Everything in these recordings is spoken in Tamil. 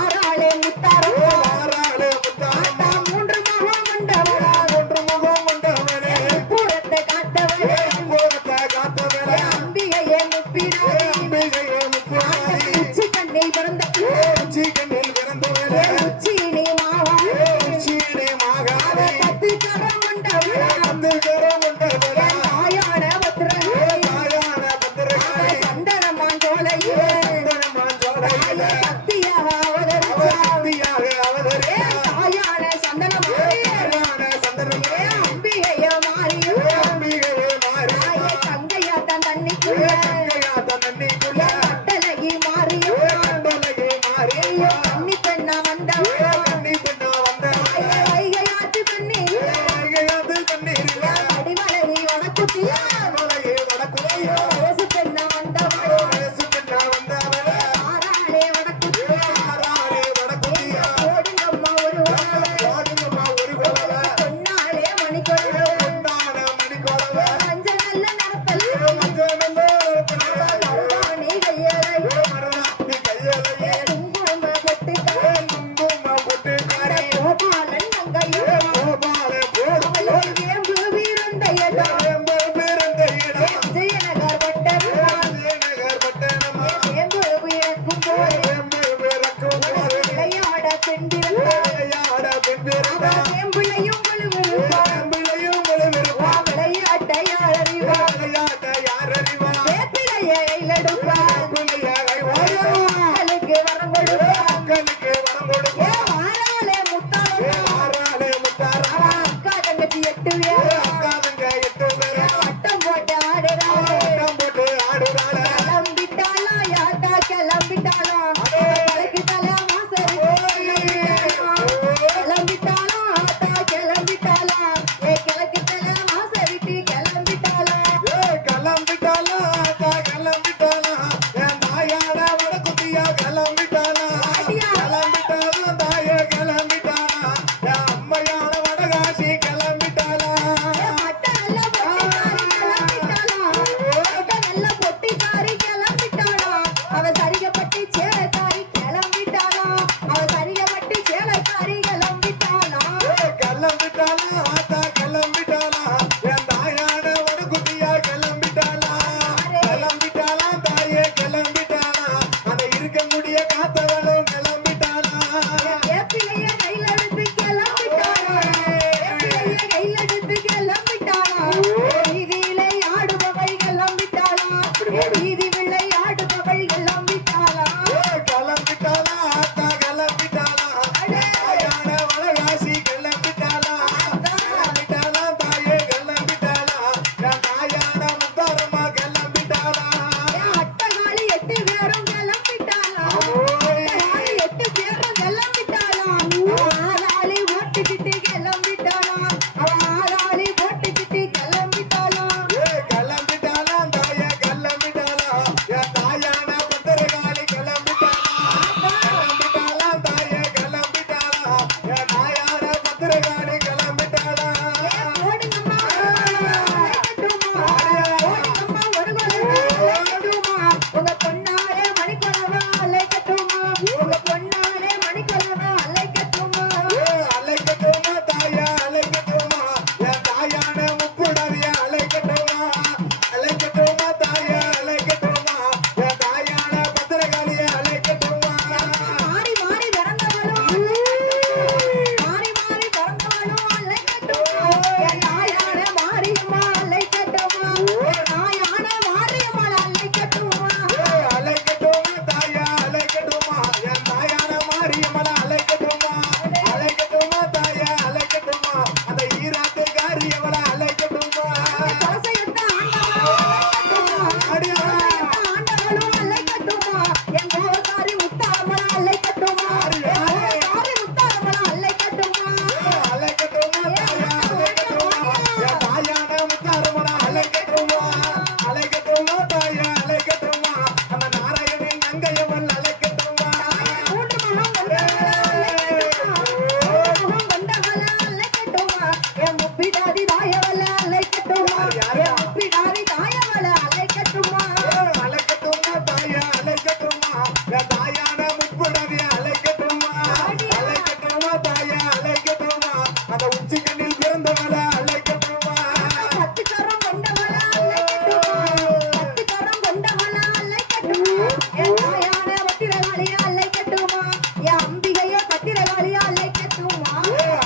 ஆறாளே முத்தாரம்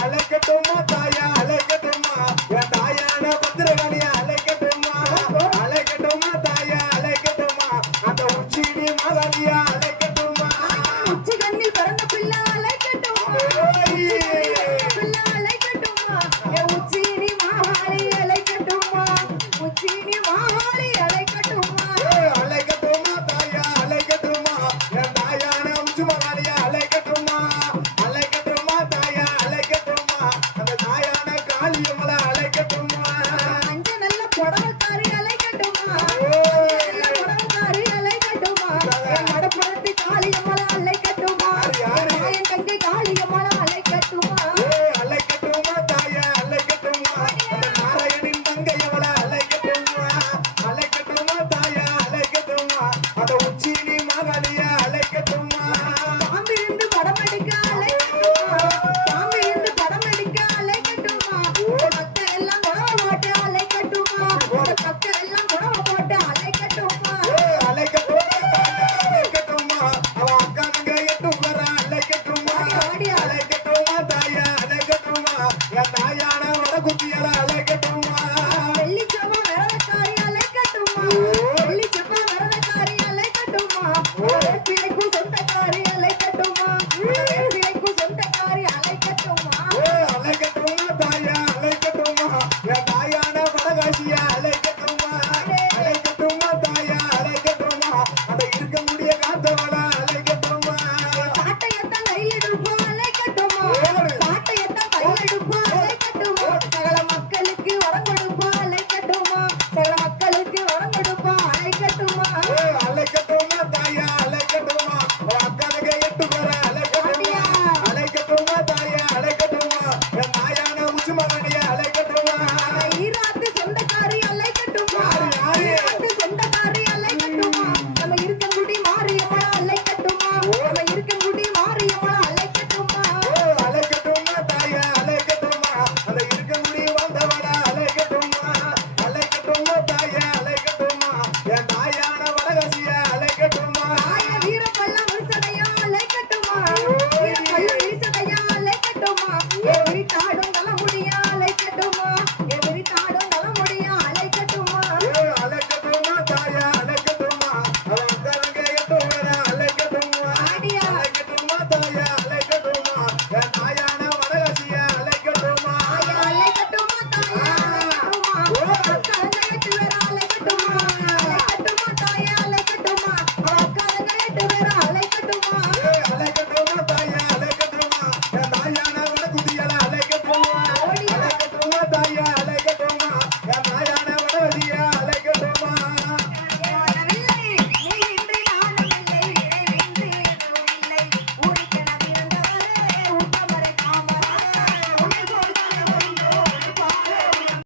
அழைக்கட்டுமா தாயா அழைக்கட்டுமா என் தாயான பத்திரகாளியா அழைக்கட்டுமா அழைக்கட்டுமா தாயா அழைக்கட்டுமா அந்த உச்சினி மகாலியா அழைக்கட்டுமா உச்சி கண்ணில் பிறந்த பிள்ளை அழைக்கட்டுமா பிள்ளை அழைக்கட்டுமா என் உச்சினி மாகாளி அழைக்கட்டுமா உச்சினி மாகாளி அழைக்கட்டுமா அழைக்கட்டுமா தாயா அழைக்கட்டுமா என் தாயான உச்சி மகாலியா அழைக்கட்டுமா அழைக்கட்டுமா தாயா அழைக்கட்டுமா அந்த தாயான காளியம்மளை அழைக்கட்டுமா அஞ்ச நல்ல புடவைக்காரி அழைக்கட்டுமா நல்ல புடவைக்காரி அழைக்கட்டுமா என் மடப்புறத்து காளியம்மளை அழைக்கட்டுமா என் தங்கை காளியம்மளை அழைக்கட்டுமா அழைக்கட்டுமா தாயா அழைக்கட்டுமா அந்த நாராயணின் தங்கையவளை அழைக்கட்டுமா அழைக்கட்டுமா தாயா அழைக்கட்டுமா அந்த உச்சினி மகாலியா அழைக்கட்டுமா பாம்பிருந்து படம் எடுக்க அழைக்கட்டுமா பாம்பிருந்து படம் எடுக்க அழைக்கட்டுமா பக்க எல்லாம் குடவை போட்டு அழைக்கட்டுமா பக்க எல்லாம் குடவை போட்டு அழைக்கட்டுமா அழைக்கட்டுமா தாயா அழைக்கட்டுமா அவ அக்கானுங்க எட்டு வர அழைக்கட்டுமா அழைக்கட்டுமா தாயா அழைக்கட்டுமா என் தாயான வடகுத்தியல அழைக்கட்டுமா